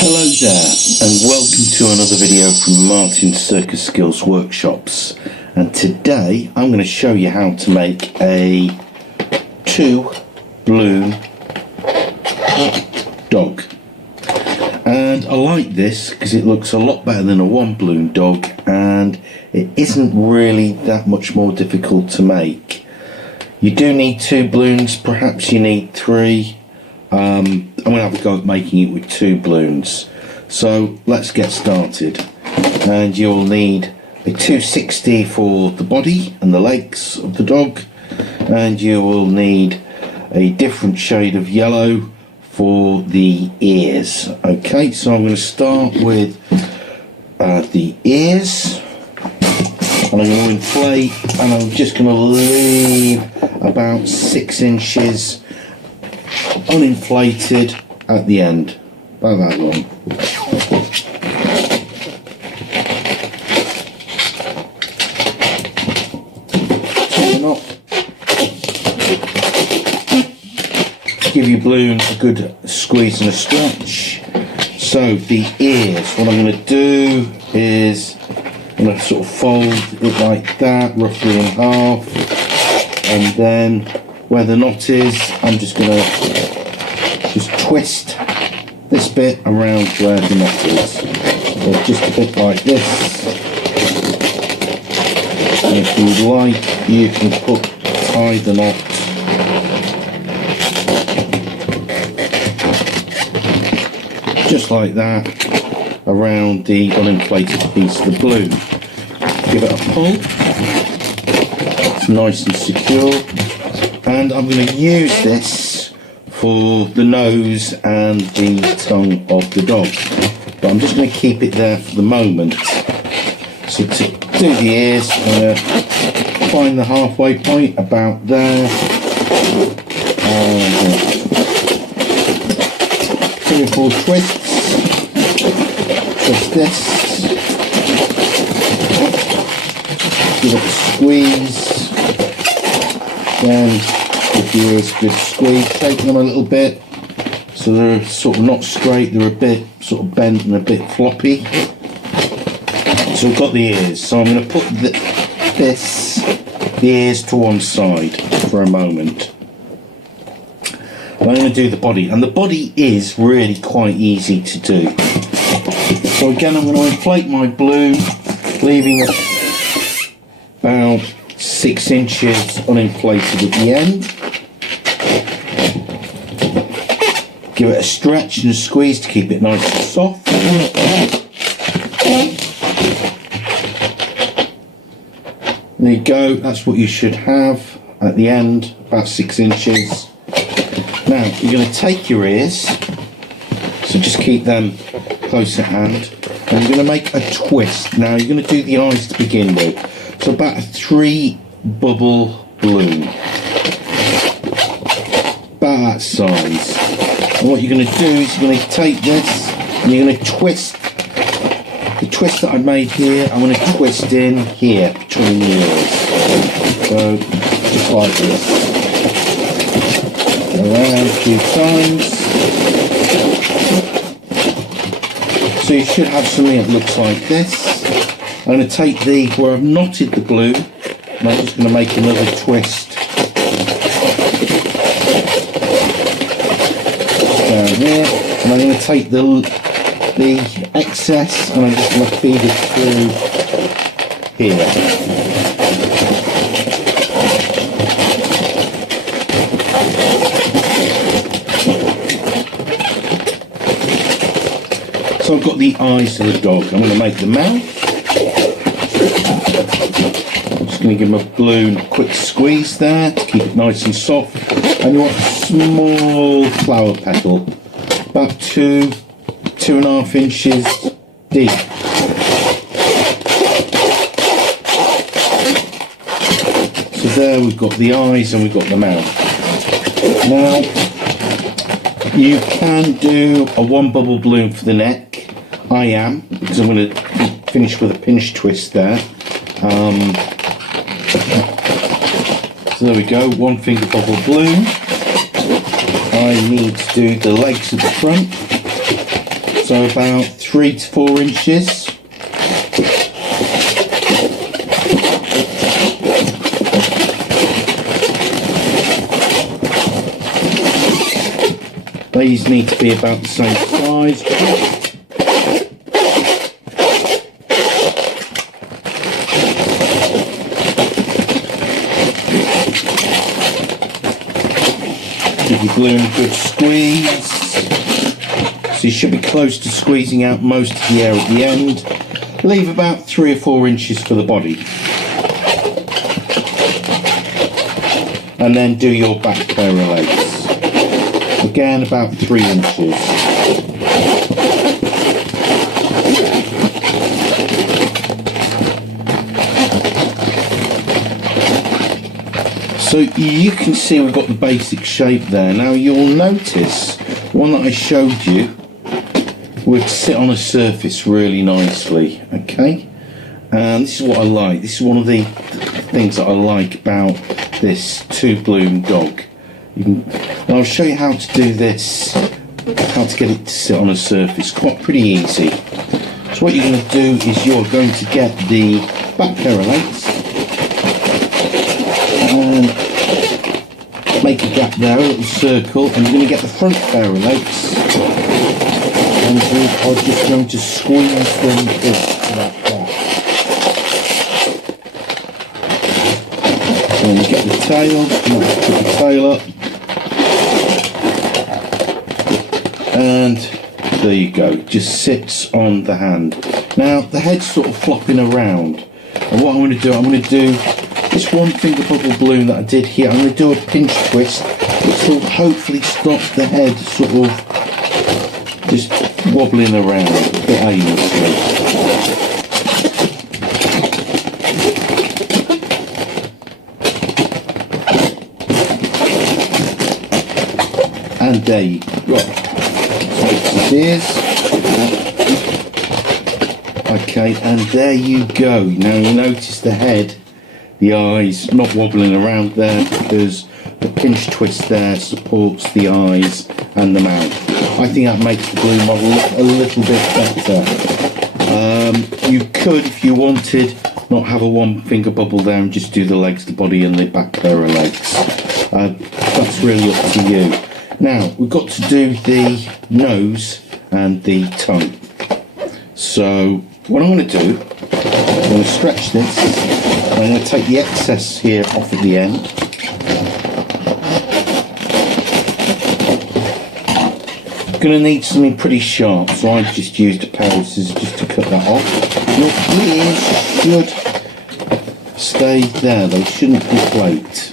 Hello there and welcome to another video from Martin's Circus Skills Workshops, and today I'm going to show you how to make a 2 balloon dog. And I like this because it looks a lot better than a 1 balloon dog, and it isn't really that much more difficult to make. You do need 2 balloons, perhaps you need 3. I'm going to have a go at making it with 2 balloons. So let's get started. And you'll need a 260 for the body and the legs of the dog, and you will need a different shade of yellow for the ears. Okay, so I'm going to start with the ears, and I'm going to inflate, and I'm just going to leave about 6 inches uninflated at the end, about that long. Turn up. Give your balloon a good squeeze and a stretch. So the ears, what I'm going to do is I'm going to sort of fold it like that, roughly in half, and then where the knot is, I'm just going to twist this bit around where the knot is. So just a bit like this. And if you like, you can tie the knot just like that around the uninflated piece of the balloon. Give it a pull. It's nice and secure. And I'm going to use this for the nose and the tongue of the dog, but I'm just going to keep it there for the moment. So to do the ears, I'm going to find the halfway point about there, and 3 or 4 twists. Twist this, give it a squeeze, then give the ears a good squeeze, take them a little bit so they're sort of not straight, they're a bit sort of bent and a bit floppy. So we've got the ears, so I'm going to put the ears to one side for a moment. I'm going to do the body, and the body is really quite easy to do. So again, I'm going to inflate my balloon, leaving about 6 inches uninflated at the end. Give it a stretch and a squeeze to keep it nice and soft. There you go, that's what you should have at the end, about 6 inches. Now, you're going to take your ears, so just keep them close at hand, and you're going to make a twist. Now, you're going to do the eyes to begin with. So about a 3 bubble balloon. About that size. And what you're going to do is you're going to take this and you're going to twist the twist that I made here. I'm going to twist in here between the ears. So just like this. Around 2 times. So you should have something that looks like this. I'm going to take where I've knotted the balloon, and I'm just going to make another twist down here, and I'm going to take the excess and I'm just going to feed it through here. So I've got the eyes of the dog. I'm going to make the mouth. I'm just going to give my balloon a quick squeeze there to keep it nice and soft. And you want a small flower petal, about 2.5 inches deep. So there we've got the eyes and we've got the mouth. Now you can do a 1 bubble balloon for the neck. I am, because I'm going to finish with a pinch twist there. So there we go, 1 finger bubble balloon. I need to do the legs at the front. So about 3 to 4 inches. These need to be about the same size. Give your balloon a good squeeze. So you should be close to squeezing out most of the air at the end. Leave about 3 or 4 inches for the body. And then do your back pair of legs. Again, about 3 inches. So you can see we've got the basic shape there. Now you'll notice one that I showed you would sit on a surface really nicely, okay? And this is what I like. This is one of the things that I like about this 2-bloom dog. And I'll show you how to do this, how to get it to sit on a surface. Quite pretty easy. So what you're going to do is you're going to get the back pair of legs and make a gap there, a little circle, and you're going to get the front pair of legs and we are just going to squeeze them into that gap. So you get the tail, put the tail up. And there you go, it just sits on the hand. Now the head's sort of flopping around, and what I'm going to do, I'm going to do this 1 finger bubble balloon that I did here. I'm going to do a pinch twist, which will hopefully stop the head sort of just wobbling around a bit aimlessly. And there you go. Okay, and there you go. Now you notice the head, the eyes not wobbling around there because the pinch twist there supports the eyes and the mouth. I think that makes the balloon model look a little bit better. You could, if you wanted, not have a 1 finger bubble there and just do the legs, the body and the back pair of legs. That's really up to you. Now we've got to do the nose and the tongue. So what I'm going to do, I'm going to stretch this, and I'm going to take the excess here off at the end. I'm going to need something pretty sharp, so I've just used a pair of scissors just to cut that off. Your ears should stay there, they shouldn't deflate.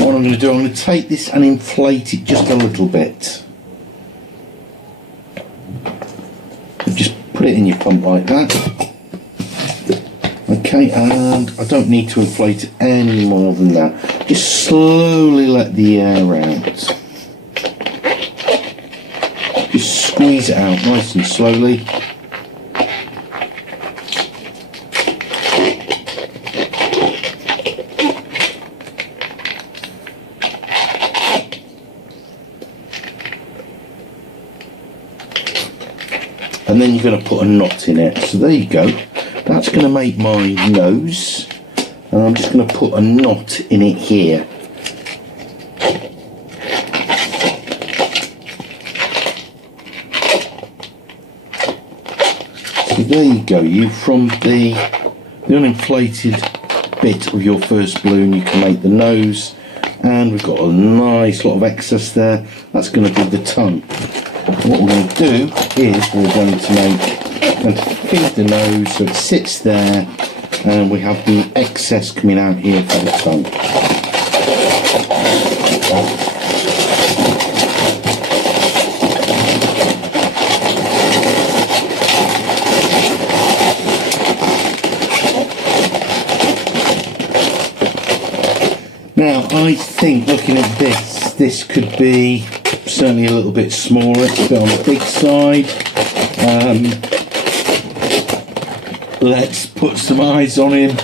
What I'm going to do, I'm going to take this and inflate it just a little bit. Just put it in your pump like that. Okay, and I don't need to inflate it any more than that. Just slowly let the air out. Just squeeze it out nice and slowly. And then you're going to put a knot in it. So there you go. That's going to make my nose, and I'm just going to put a knot in it here. So there you go. You from the uninflated bit of your first balloon, you can make the nose, and we've got a nice lot of excess there. That's going to be the tongue. What we're going to do is we're going to feed the nose so it sits there, and we have the excess coming out here for the tongue. Now I think, looking at this could be certainly a little bit smaller, it's a bit on the big side. Let's put some eyes on him.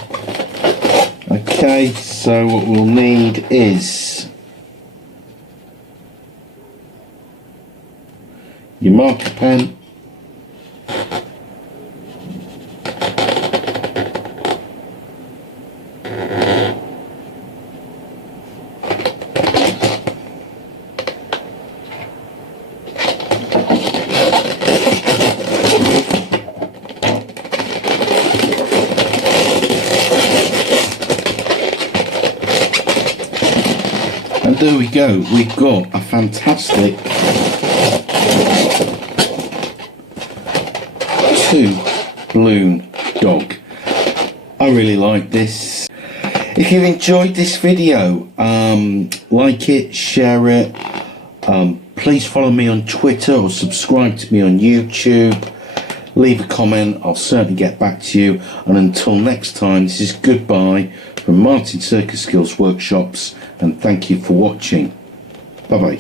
Okay, so what we'll need is your marker pen, and there we go, we've got a fantastic 2-balloon dog. I really like this. If you've enjoyed this video, like it, share it, please follow me on Twitter or subscribe to me on YouTube. Leave a comment, I'll certainly get back to you. And until next time, this is goodbye from Martin Circus Skills Workshops, and thank you for watching. Bye bye.